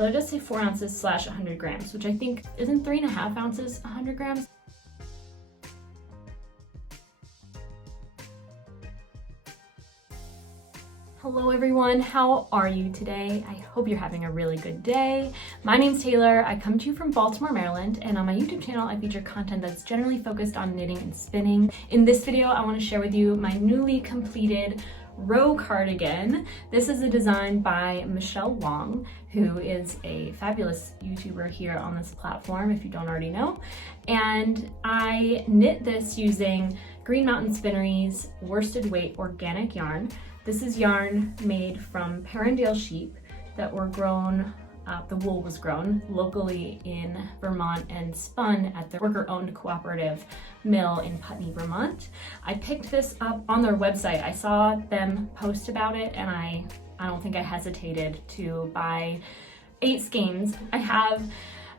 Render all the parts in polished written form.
Well, it does say 4 ounces / 100 grams, which I think isn't 3.5 ounces 100 grams. Hello everyone, how are you today? I hope you're having a really good day. My name's Taylor. I come to you from Baltimore, Maryland, and on my YouTube channel I feature content that's generally focused on knitting and spinning. In this video, I want to share with you my newly completed Rowe cardigan. This is a design by Michele Wang, who is a fabulous YouTuber here on this platform, if you don't already know. And I knit this using Green Mountain Spinnery's worsted weight organic yarn. This is yarn made from Perrindale sheep that were grown, the wool was grown locally in Vermont and spun at the worker-owned cooperative mill in Putney, Vermont. I picked this up on their website. I saw them post about it and I don't think I hesitated to buy 8 skeins. I have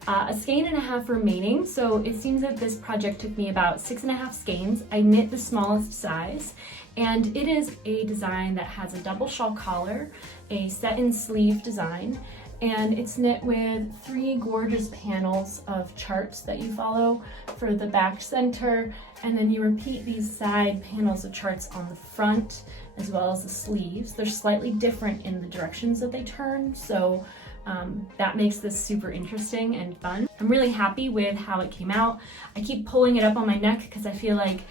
a skein and a half remaining, so it seems that this project took me about 6.5 skeins. I knit the smallest size, and it is a design that has a double shawl collar, a set-in sleeve design, and it's knit with 3 gorgeous panels of charts that you follow for the back center, and then you repeat these side panels of charts on the front as well as the sleeves. They're slightly different in the directions that they turn, so that makes this super interesting and fun. I'm really happy with how it came out. I keep pulling it up on my neck because I feel like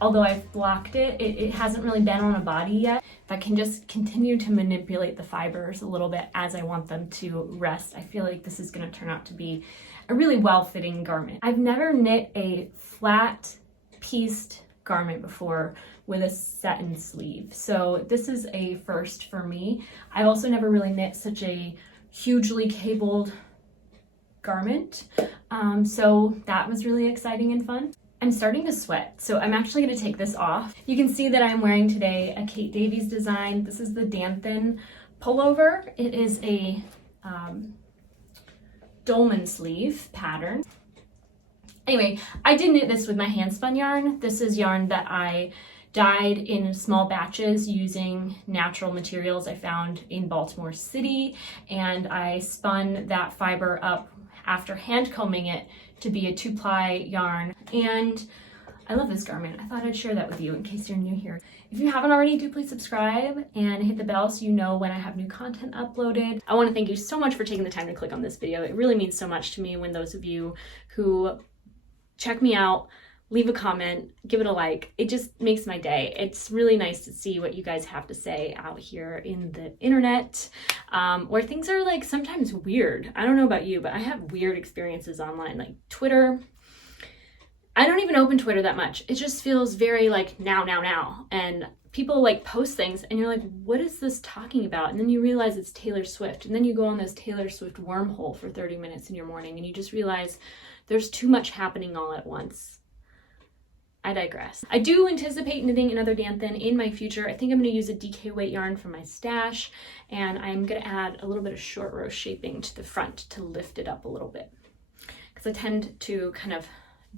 although I've blocked it, it hasn't really been on a body yet. If I can just continue to manipulate the fibers a little bit as I want them to rest, I feel like this is going to turn out to be a really well-fitting garment. I've never knit a flat pieced garment before with a set-in sleeve, so this is a first for me. I've also never really knit such a hugely cabled garment, so that was really exciting and fun. I'm starting to sweat, so I'm actually going to take this off. You can see that I'm wearing today a Kate Davies design. This is the Danthin pullover. It is a dolman sleeve pattern. Anyway, I did knit this with my hand spun yarn. This is yarn that I dyed in small batches using natural materials I found in Baltimore City, and I spun that fiber up after hand combing it to be a 2-ply yarn. And I love this garment. I thought I'd share that with you in case you're new here. If you haven't already, do please subscribe and hit the bell so you know when I have new content uploaded. I want to thank you so much for taking the time to click on this video. It really means so much to me when those of you who check me out leave a comment, give it a like. It just makes my day. It's really nice to see what you guys have to say out here in the internet, where things are like sometimes weird. I don't know about you, but I have weird experiences online, like Twitter. I don't even open Twitter that much. It just feels very like now. And people like post things and you're like, what is this talking about? And then you realize it's Taylor Swift. And then you go on this Taylor Swift wormhole for 30 minutes in your morning and you just realize there's too much happening all at once. I digress. I do anticipate knitting another Danthin in my future. I think I'm going to use a DK weight yarn from my stash, and I'm going to add a little bit of short row shaping to the front to lift it up a little bit, because I tend to kind of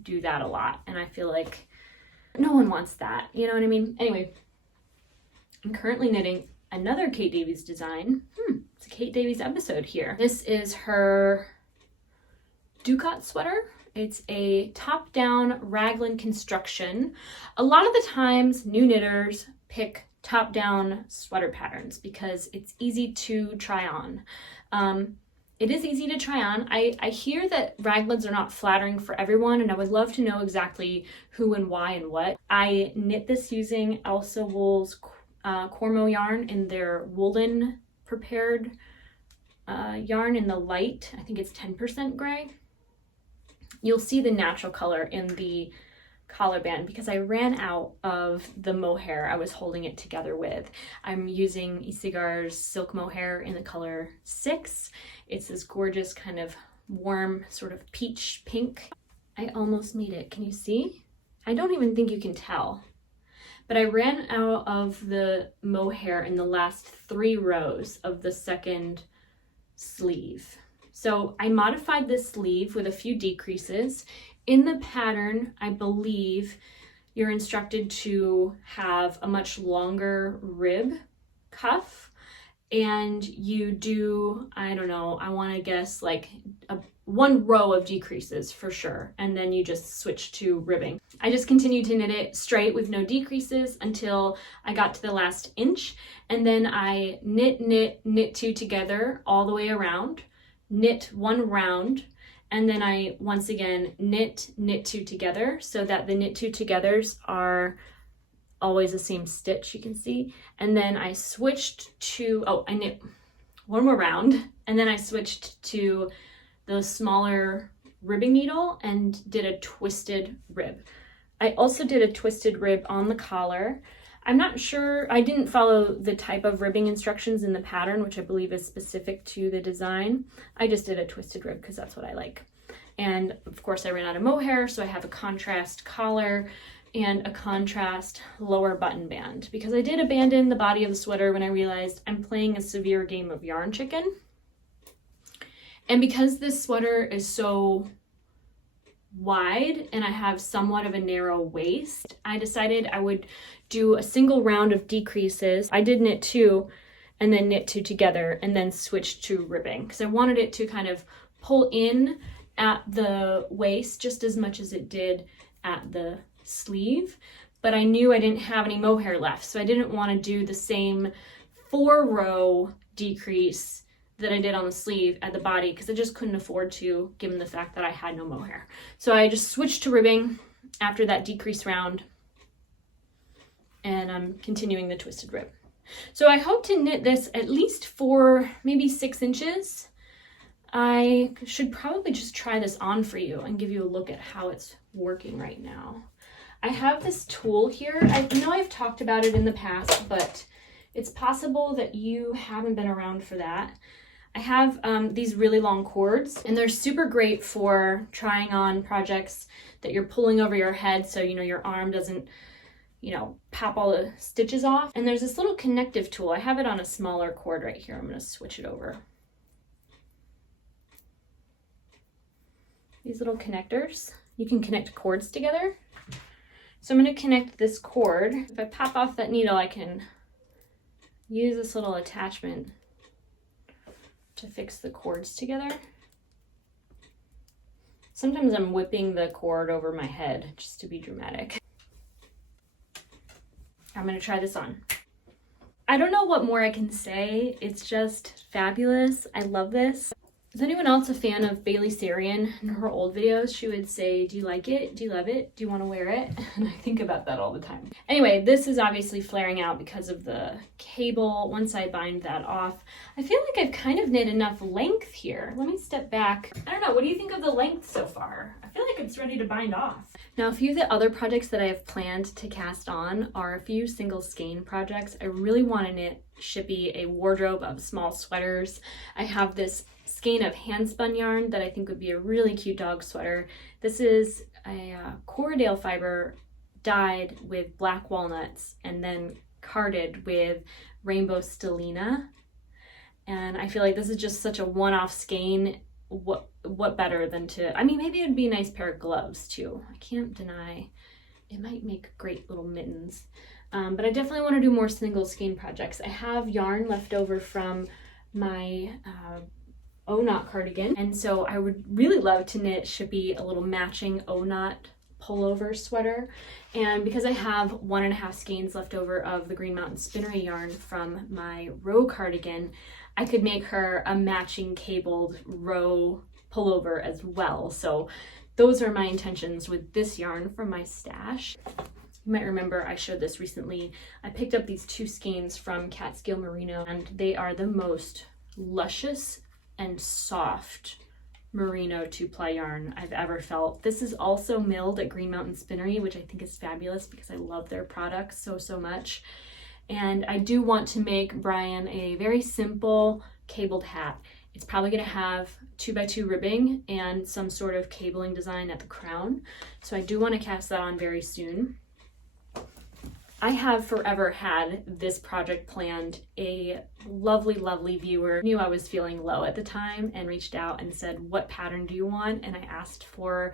do that a lot, and I feel like no one wants that, you know what I mean? Anyway, I'm currently knitting another Kate Davies design. It's a Kate Davies episode here. This is her Ducat sweater. It's a top-down raglan construction. A lot of the times, new knitters pick top-down sweater patterns because it's easy to try on. It is easy to try on. I hear that raglans are not flattering for everyone, and I would love to know exactly who and why and what. I knit this using Elsa Wool's Cormo yarn in their woolen prepared yarn in the light. I think it's 10% gray. You'll see the natural color in the collar band because I ran out of the mohair I was holding it together with. I'm using Isigar's silk mohair in the color 6. It's this gorgeous kind of warm sort of peach pink. I almost made it. Can you see? I don't even think you can tell. But I ran out of the mohair in the last 3 rows of the second sleeve. So I modified this sleeve with a few decreases. In the pattern, I believe you're instructed to have a much longer rib cuff and you do, I don't know, I want to guess like one row of decreases for sure, and then you just switch to ribbing. I just continued to knit it straight with no decreases until I got to the last inch, and then I knit two together all the way around, knit one round, and then I once again knit two together so that the knit two togethers are always the same stitch, you can see. And then I switched to, I knit one more round, and then I switched to the smaller ribbing needle and did a twisted rib. I also did a twisted rib on the collar. I'm not sure, I didn't follow the type of ribbing instructions in the pattern, which I believe is specific to the design. I just did a twisted rib because that's what I like. And of course I ran out of mohair, so I have a contrast collar and a contrast lower button band, because I did abandon the body of the sweater when I realized I'm playing a severe game of yarn chicken. And because this sweater is so wide and I have somewhat of a narrow waist, I decided I would do a single round of decreases. I did knit two and then knit two together and then switch to ribbing because I wanted it to kind of pull in at the waist just as much as it did at the sleeve, but I knew I didn't have any mohair left, so I didn't want to do the same 4-row decrease that I did on the sleeve at the body because I just couldn't afford to, given the fact that I had no mohair. So I just switched to ribbing after that decrease round, and I'm continuing the twisted rib. So I hope to knit this at least for maybe 6 inches. I should probably just try this on for you and give you a look at how it's working right now. I have this tool here. I know I've talked about it in the past, but it's possible that you haven't been around for that. I have these really long cords, and they're super great for trying on projects that you're pulling over your head so your arm doesn't pop all the stitches off. And there's this little connective tool. I have it on a smaller cord right here. I'm going to switch it over. These little connectors, you can connect cords together. So I'm going to connect this cord. If I pop off that needle, I can use this little attachment to fix the cords together. Sometimes I'm whipping the cord over my head just to be dramatic. I'm going to try this on. I don't know what more I can say. It's just fabulous. I love this. Is anyone else a fan of Bailey Sarian? In her old videos, she would say, do you like it? Do you love it? Do you want to wear it? And I think about that all the time. Anyway, this is obviously flaring out because of the cable. Once I bind that off, I feel like I've kind of knit enough length here. Let me step back. I don't know, what do you think of the length so far? I feel like it's ready to bind off. Now, a few of the other projects that I have planned to cast on are a few single skein projects. I really want to knit Shippy a wardrobe of small sweaters. I have this skein of hand spun yarn that I think would be a really cute dog sweater. This is a Corriedale fiber dyed with black walnuts and then carded with rainbow stellina. And I feel like this is just such a one-off skein. What better than to, I mean, maybe it'd be a nice pair of gloves too. I can't deny it might make great little mittens. But I definitely want to do more single skein projects. I have yarn left over from my O-knot cardigan, and so I would really love to knit Shippy a little matching O-knot pullover sweater. And because I have 1.5 skeins left over of the Green Mountain Spinnery yarn from my Rowe cardigan, I could make her a matching cabled Rowe pullover as well. So those are my intentions with this yarn from my stash. You might remember I showed this recently. I picked up these 2 skeins from Catskill Merino, and they are the most luscious and soft merino 2-ply yarn I've ever felt. This is also milled at Green Mountain Spinnery, which I think is fabulous because I love their products so much. And I do want to make Brian a very simple cabled hat. It's probably going to have 2x2 ribbing and some sort of cabling design at the crown. So I do want to cast that on very soon. I have forever had this project planned. A lovely viewer knew I was feeling low at the time and reached out and said, what pattern do you want? And I asked for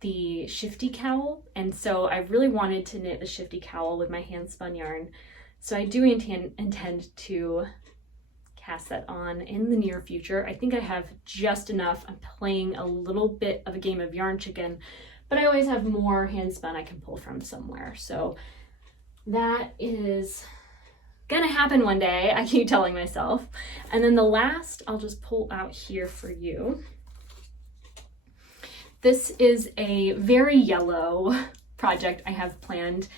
the shifty cowl. And so I really wanted to knit the shifty cowl with my hand spun yarn. So I do intend to cast that on in the near future. I think I have just enough. I'm playing a little bit of a game of yarn chicken, but I always have more hand spun I can pull from somewhere. So that is gonna happen one day, I keep telling myself. And then the last I'll just pull out here for you. This is a very yellow project I have planned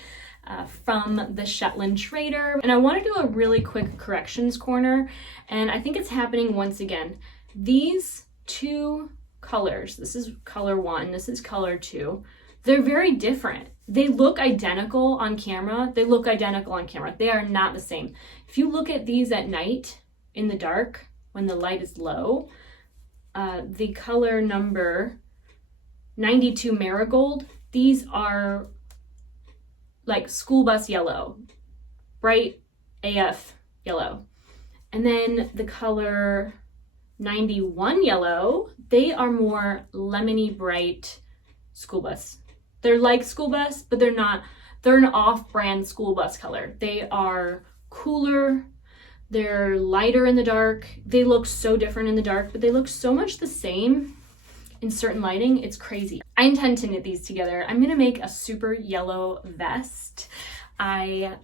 from the Shetland Trader. And I want to do a really quick corrections corner, and I think it's happening once again. These two colors, this is color 1, this is color 2, they're very different. They look identical on camera. They are not the same. If you look at these at night in the dark, when the light is low, the color number 92 Marigold, these are like school bus yellow, bright AF yellow. And then the color 91 Yellow, they are more lemony bright school bus. They're like school bus, but they're not, they're an off-brand school bus color. They are cooler, they're lighter in the dark. They look so different in the dark, but they look so much the same in certain lighting. It's crazy. I intend to knit these together. I'm gonna make a super yellow vest. I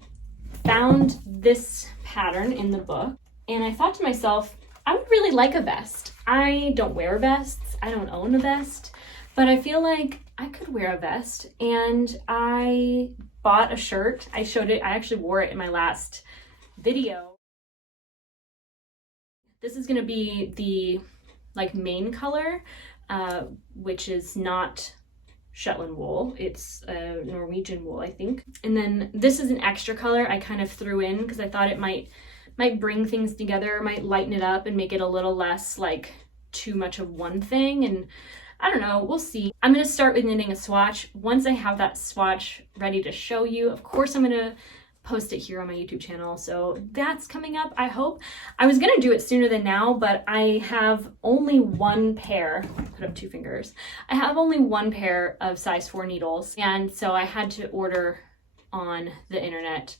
found this pattern in the book and I thought to myself, I would really like a vest. I don't wear vests, I don't own a vest, but I feel like I could wear a vest. And I bought a shirt. I showed it, I actually wore it in my last video. This is gonna be the like main color, which is not Shetland wool. It's Norwegian wool, I think. And then this is an extra color I kind of threw in because I thought it might bring things together, might lighten it up and make it a little less like too much of one thing. And I don't know, we'll see. I'm gonna start with knitting a swatch. Once I have that swatch ready to show you, of course I'm gonna post it here on my YouTube channel. So that's coming up, I hope. I was gonna do it sooner than now, but I have only one pair, put up 2 fingers. I have only one pair of size 4 needles. And so I had to order on the internet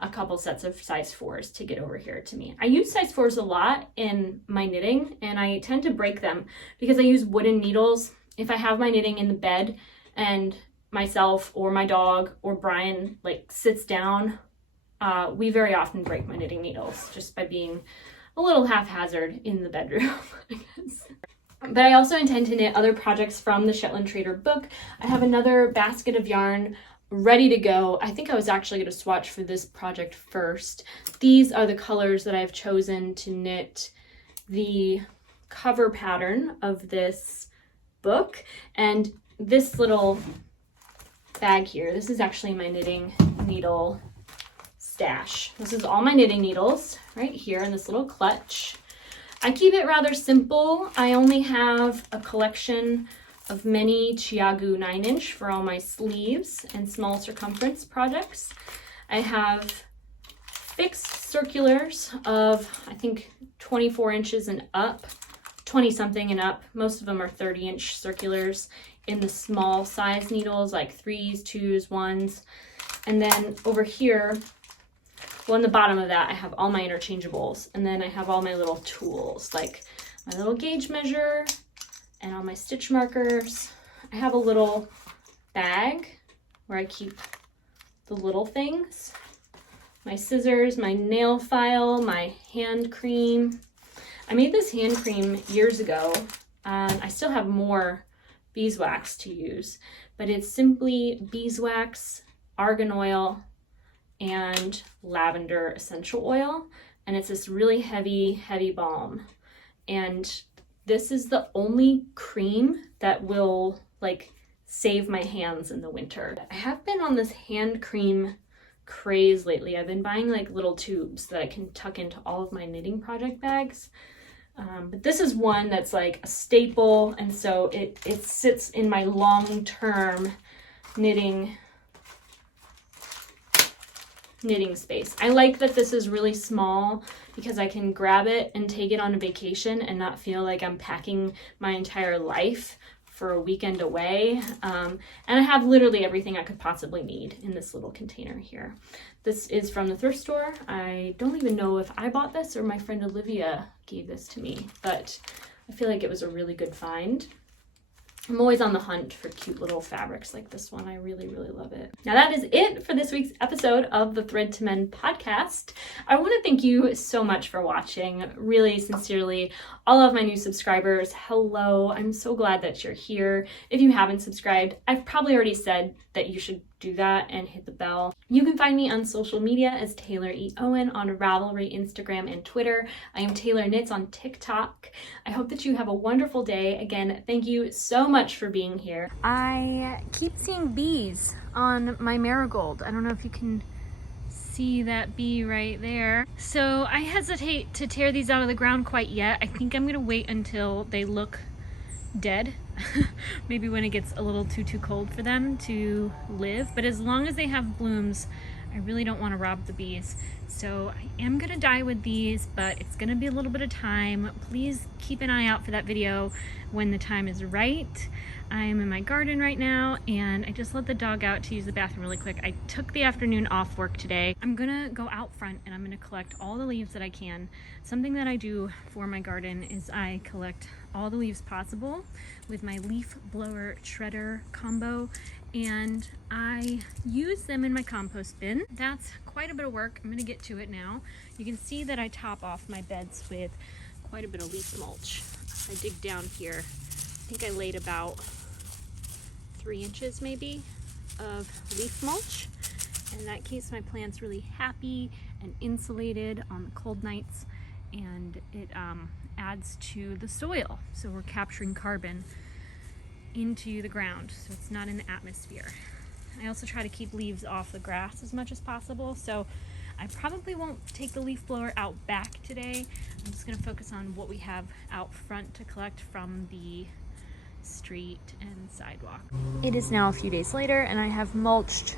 a couple sets of size 4s to get over here to me. I use size 4s a lot in my knitting and I tend to break them because I use wooden needles. If I have my knitting in the bed and myself or my dog or Brian like sits down, we very often break my knitting needles just by being a little haphazard in the bedroom, I guess. But I also intend to knit other projects from the Shetland Trader book. I have another basket of yarn ready to go. I think I was actually going to swatch for this project first. These are the colors that I've chosen to knit the cover pattern of this book. And this little bag here, this is actually my knitting needle stash. This is all my knitting needles right here in this little clutch. I keep it rather simple. I only have a collection of many Chiagu 9-inch for all my sleeves and small circumference projects. I have fixed circulars of, I think, 24 inches and up, 20 something and up. Most of them are 30-inch circulars in the small size needles, like 3s, 2s, 1s. And then over here, well, in the bottom of that, I have all my interchangeables. And then I have all my little tools, like my little gauge measure and all my stitch markers. I have a little bag where I keep the little things. My scissors, my nail file, my hand cream. I made this hand cream years ago. I still have more beeswax to use, but it's simply beeswax, argan oil, and lavender essential oil. And it's this really heavy, heavy balm. And this is the only cream that will like save my hands in the winter. I have been on this hand cream craze lately. I've been buying like little tubes that I can tuck into all of my knitting project bags. But this is one that's like a staple, and so it sits in my long-term knitting space. I like that this is really small because I can grab it and take it on a vacation and not feel like I'm packing my entire life for a weekend away. And I have literally everything I could possibly need in this little container here. This is from the thrift store. I don't even know if I bought this or my friend Olivia gave this to me, but I feel like it was a really good find. I'm always on the hunt for cute little fabrics like this one. I really, really love it. Now that is it for this week's episode of the Thread to Mend podcast. I want to thank you so much for watching. Really, sincerely, all of my new subscribers, hello. I'm so glad that you're here. If you haven't subscribed, I've probably already said that you should do that and hit the bell. You can find me on social media as Taylor E. Owen on Ravelry, Instagram, and Twitter. I am Taylor Knits on TikTok. I hope that you have a wonderful day. Again, thank you so much for being here. I keep seeing bees on my marigold. I don't know if you can see that bee right there. So I hesitate to tear these out of the ground quite yet. I think I'm gonna wait until they look dead. Maybe when it gets a little too cold for them to live, but as long as they have blooms, I really don't want to rob the bees. So I am gonna dye with these, but it's gonna be a little bit of time. Please keep an eye out for that video when the time is right. I'm in my garden right now and I just let the dog out to use the bathroom really quick. I took the afternoon off work today. I'm gonna go out front and I'm gonna collect all the leaves that I can. Something that I do for my garden is I collect all the leaves possible with my leaf blower shredder combo, and I use them in my compost bin. That's quite a bit of work. I'm gonna get to it now. You can see that I top off my beds with quite a bit of leaf mulch. I dig down here. I think I laid about 3 inches maybe of leaf mulch, and that keeps my plants really happy and insulated on the cold nights, and it adds to the soil. So we're capturing carbon into the ground, so it's not in the atmosphere. I also try to keep leaves off the grass as much as possible, so I probably won't take the leaf blower out back today. I'm just gonna focus on what we have out front to collect from the street and sidewalk. It is now a few days later and I have mulched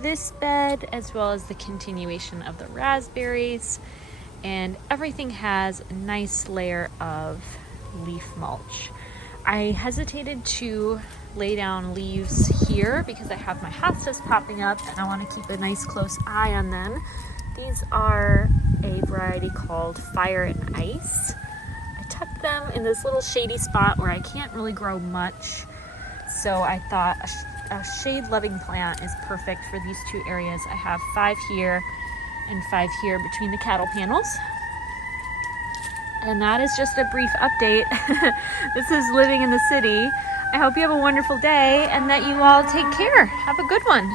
this bed as well as the continuation of the raspberries, and everything has a nice layer of leaf mulch. I hesitated to lay down leaves here because I have my hostas popping up and I want to keep a nice close eye on them. These are a variety called Fire and Ice. I tucked them in this little shady spot where I can't really grow much, so I thought a shade-loving plant is perfect for these two areas. I have 5 here and 5 here between the cattle panels. And that is just a brief update. This is living in the city. I hope you have a wonderful day and that you all take care. Have a good one.